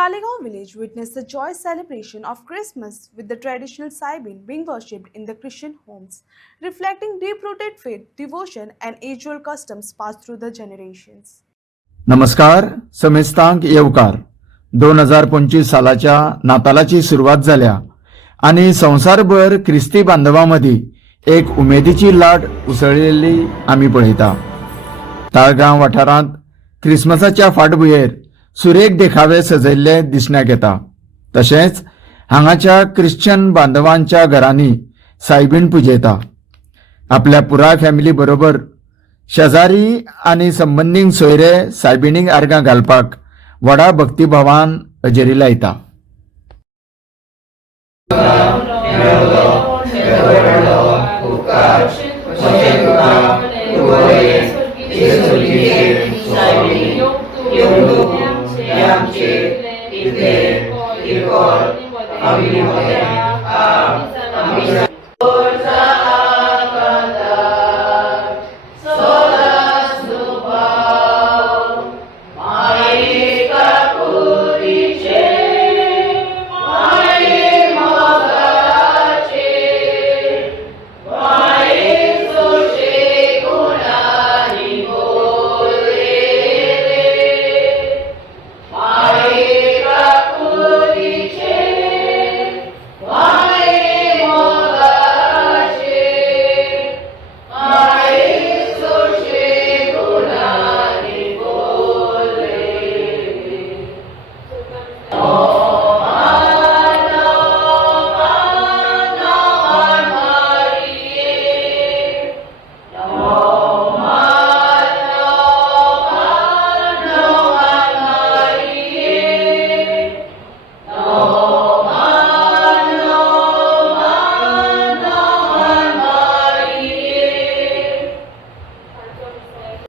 Talegaon village witnessed the joyous celebration of Christmas with the traditional Saibin being worshipped in the Christian homes, reflecting deep-rooted faith, devotion, and age-old customs passed through the generations. नमस्कार. समेस्तांक येवकार. 2025 सालाच्या नातालाची सुरुवात झाल्या आणि संसारभर ख्रिस्ती बांधवांमध्ये एक उमेदीची लाट उसळलेली आम्ही पळयता. ताळगांव वाठारांत क्रिसमसाच्या फाटभुंयेर सुरेख देखावे सजयल्ले दिसण्याक येता. तशेंच हांगाच्या क्रिश्चन बांधवांच्या घरांनी सायबीण पुजयता. आपल्या पुराय फॅमिली बरोबर शेजारी आनी संबंधींक सोयरे सायबिणीक आर्गां घालपाक व्हडा भक्तिभावान हजेरी लायता.